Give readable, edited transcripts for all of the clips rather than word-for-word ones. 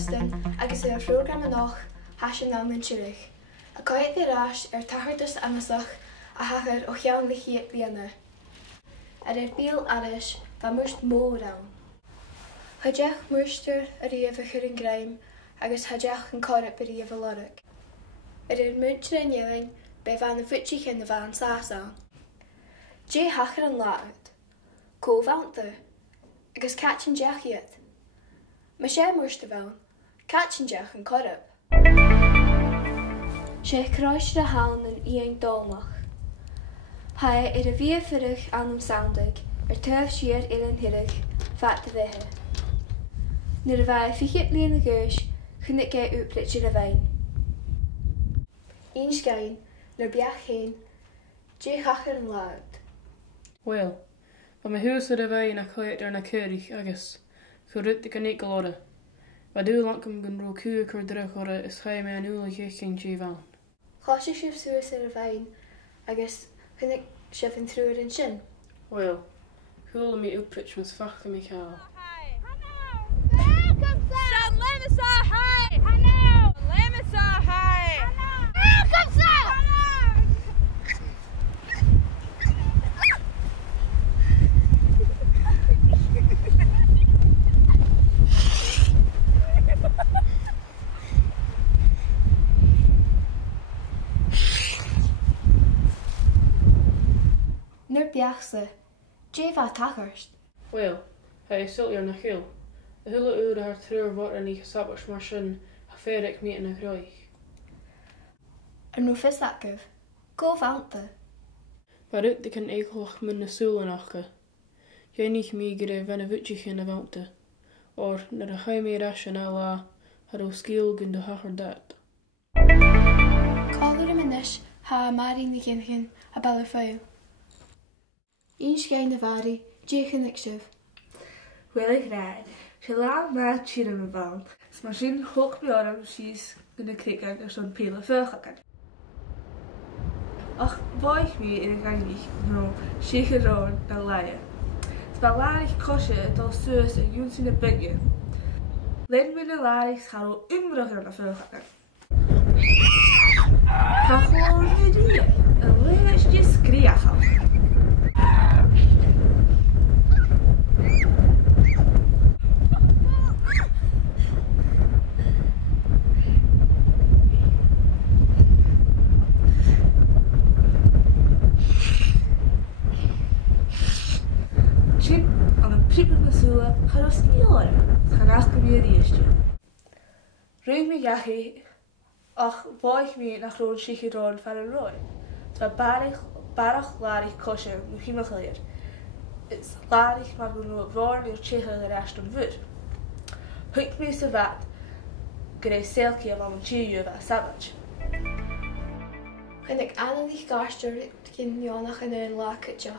Augustine agus ar program nach hasin ná min siúrich. A caiid i rás tahartas amasach a hachar ó cheann le chiad bliana. Ar bíal aris ba must mór an. Hadeach muirsteir a riamh a chur an graim agus hadeach an corrap a riamh a lorach. Ar muintir an iling be bhean na futí chin na bhean sásan. Dé hachar an láid, có bhaanta, agus catchin deach iad. Ma sé muirste bhean, catchin deach an corrap. Sé chráiste a hán an íon dólmach. Ha ar a bhí firich anam soundig, tuamh siar ar an hirich, fat a bheitthe. Nuair a bheith fichiad bliana na gúis, chunig é úplit a bhain. Ín scain, nuair beach chéin, dé chachar an láid. Well, ba me hús a bhain a chuid ar na cúrich agus churút go ní golóda. Ba dú lancam gan ró cua chur drachora is chaim me an úla chécinn tí bhain. Cháiste sibh suas ar a bhain agus chunig sibh an trúir an sin. Well, chúla mi úplit mas fachta mi ceall. Nuair beachsa, dé bheith tachart. Well, ha is sul ar na chiúil. A thula úr ar trúr bhar an í sabach mar sin a féireach mí na chráich. Ar nó fis acah, có bhaanta. Ba rút ag an éiglach mun na súlanachcha. Dhéanich mí gur é bhena bhúteach na bhaanta, or nar a chaimé ras an á lá ar ó scíal gun do hachar dat. Cálar am inis ha marí na ginchen a bail fáil. Ín scain na bharí, dé chunig sibh. Well ik raad. Ze laat maar tjeren me baan. Maar zien hoog bij arm zies kunnen krikken er zo'n pile vuigen. Ach, waar ik mee in de gang lig, nou, zeker rood dan leien. Het was larig kostje het als zus en juist in de bugje. Leen me de larig gaan al inbrug naar de vuigen. Ga gewoon weer die. En lees je skriagen. Ga dus niet horen. Het gaat naast me die eerste. Ruim me jachi. Ach, waar ik me naar groot schietje door van een rooi. Het was barig larig kosje, nu ging nog leer. Het is larig, maar we nu waar de tjechen de rest om vuur. Huk me zo wat. Grij zelkje van een tjeje was savage. Kan ik aan die gaster begin jonach in een laketje.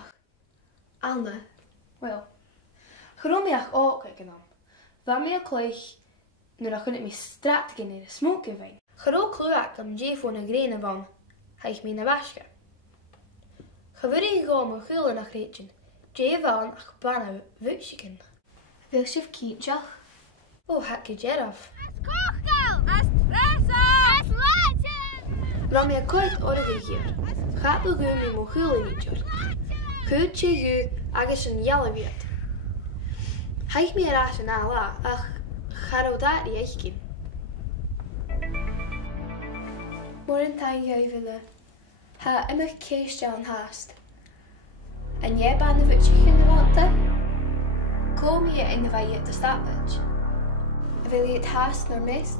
Anne. Wel. Gewoon me ook kijken dan. Waar me gleich, nu dan kun ik me straat gaan in de smoke wijn. Groot kloak om je voor een grene van. Hij ik me naar wasje. Gewurde je gewoon mijn gulden naar Gretchen. Je van ach bijna wutschiken. Wil je kindje? Oh, hak je jet af. Ram je kort orge hier. Gaat wel gewoon met mijn gulden niet hoor. Goed je agus een jelle weet. Hij me raas en ala, ach, ga dat die echt kin. Morgen tijd willen. Ha immer kees aan haast. En jij bent de witje in de water? Kom je in de wei te stappen. Wil je het haast naar mist?